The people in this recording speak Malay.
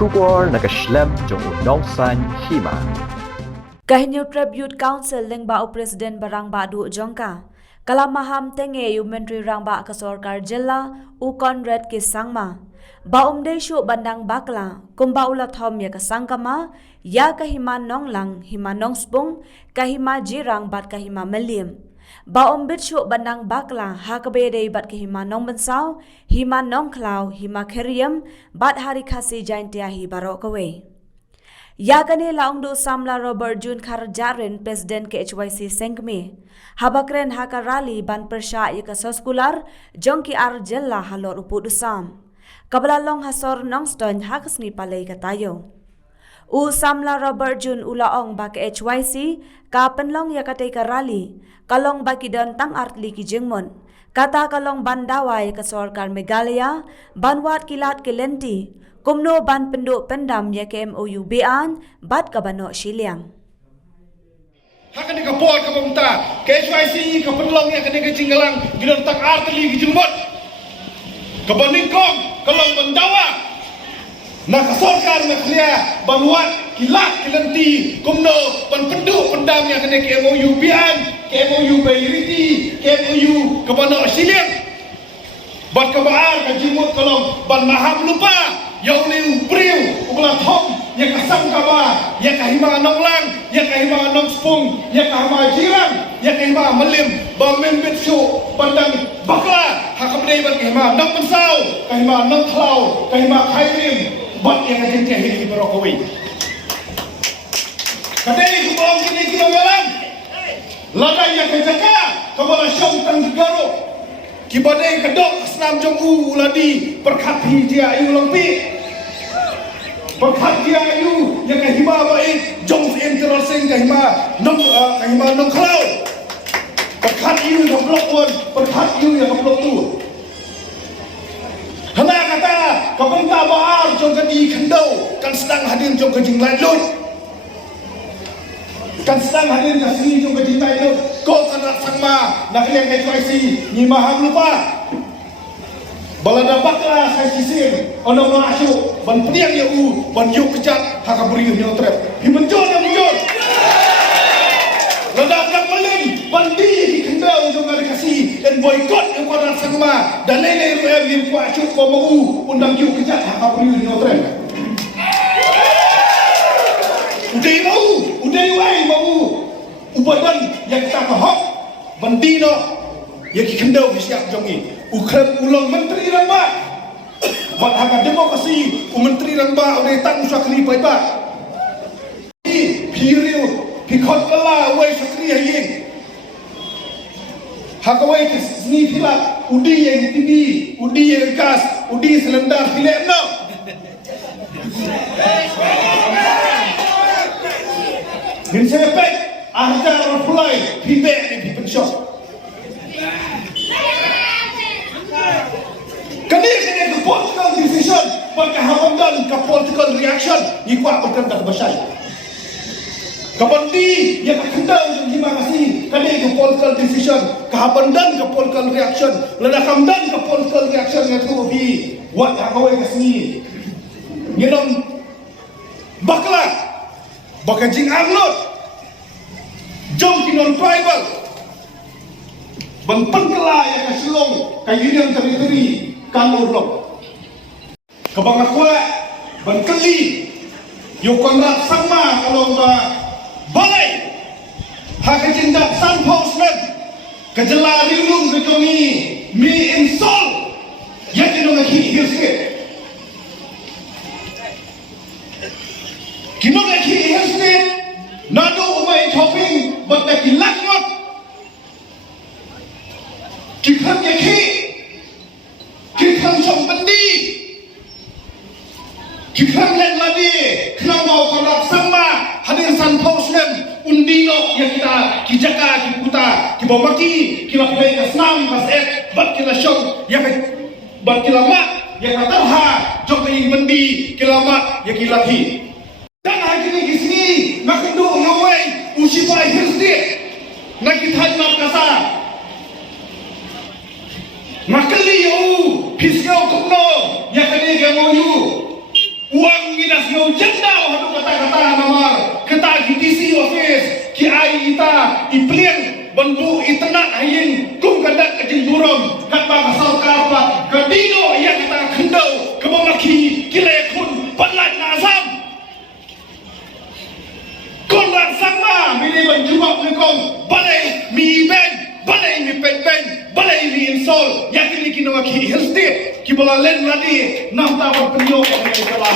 Shubor nakaslem jong unongsan hima. Kahinyo Tribute Council lengba o Presiden barang badu jongka. Kalamaham tenge yu Menteri Rangba ke Sorkar Jilla u Conrad Kisangma. Baum desyu bandang bakla kumba ulat hom ya kasangkama ya kahima nonglang hima nongspung kahima jirang bat kahima melim. Baum bitsyu bandang bakla hakabede bat kahima nong bensau hima nongklau hima keriam bat hari kasi jaintiahi barokawe. Ya kani laung do samla Robert Jun Kharjarin Presiden KHYC Sengkme. Habakren haka rally ban persya ika soskular jongki arjella halor uput usam. Kabalalong hasor nongston hakas ni palay katayo. U samla Robert Jun ulaong ba KHYC ka penlong ya katay ka rally kalong baki don tang artli ki jengmon. Kata kalong bandaway ka Sorkar Meghalaya banwat kilat kilenti. Kumno ban penduk pendam ya ke MOU bean bat kabano siliang. Hakan ka pol ka pamta KHYC ka penlong ya kene ka jinggalang gidan tak arteli gijumot. Ka baningkong kalong bandawa. Na ka Sorkar Meghalaya banwat kilat kilenti kumno ban penduk pendam ya kene ke MOU bean ke MOU Bayriti ke MOU kabano siliang. Bat ka baar ka jimot kalong ban maham lupa. Yang liu priu ubelah thom yang kasang kaba yang kahima nonglang yang kahima nong spung yang kahima jirang yang kahima melim bamen betsu pandang bakla hakabdei ban kahima nong pensau kahima nong klau kahima khairim bat yang akan kahini berokawi kadai kubong kini kilamalan ladai yang kejaka kabala syong tang garo kibadai kedok senam jong uladi perkhati dia ayu lempi perkhat dia ayu yang kahima baik jong interasing kahima nong klau perkhat ayu yang blok pun perkhat ayu yang blok tu hana kata kapenta baar jong kadi kendau kan sedang hadir jong kajing ladut kan sedang hadir kasih jong kajing ladut kau kan sangma nak yang KHYC ni maham lupa balada bakla saya sisir ono masuk ban pediang ya ban yuk kejat haka beriu yang trap himenjol yang menjol lada nak melim bandi kendau jong ada kasih dan boykot yang pada sangma dan lele rem yang kuat cuk ko mau undang yuk kejat haka beriu yang trap udah mau ubadan yang tak hok bandino yang kendau siap jongi ukram ulang menteri rangba buat hak demokrasi menteri rangba oleh tang sakri paiba piriu pikot kala wei sakri hayin hak wei sini pila udi yang tibi udi yang gas udi selendar pilek no min sepek arja reply pibek di pensok kini ke political decision berkehalangan ke political reaction ikut berkendak bersai kabandi yang kendal yang terima kasih kini ke political decision kehabandan ke political reaction ledakamdan ke political reaction yang tu bi wat hakawai ke sini nginom bakla bakajing anglot jom kinon tribal ban pengkela yang kasilong kayunan teritori kanur lok kabang akwa ban keli yo konrad sama kalau balai hakacindak san posmen kejela rilung kejongi mi insol ya kinong hirske kinong hirske nado umay topping bat nakilakot kikhan yaki kikhan sombandi kikhan len ladi kena mau korak sama hadir san pausnem undino yang kita kijaka kiputa kibomaki kilapay kasnam kaset bat kila syong yang bat kilamat yang katarha jokai mendi kilamat yang kilati dan hari ini kisini nakundu yowei usipai hirsdi nakithaj makasa makali yo piskau kumno yakani gamoyu Uang ginas yo jendau hadu kata-kata namar kata GTC office ki ai ita ipliang bantu itenak ayin kum kadak kejing burung kat ba kasal karpa kadino yang kita kendau kemamaki kilekun panlat nazam kondan sama mini banjubak nikong balai mi ben balai mi pen balai mi insol yakini kinawaki hestit ki balalen ladi nam ta penyo ko ni kala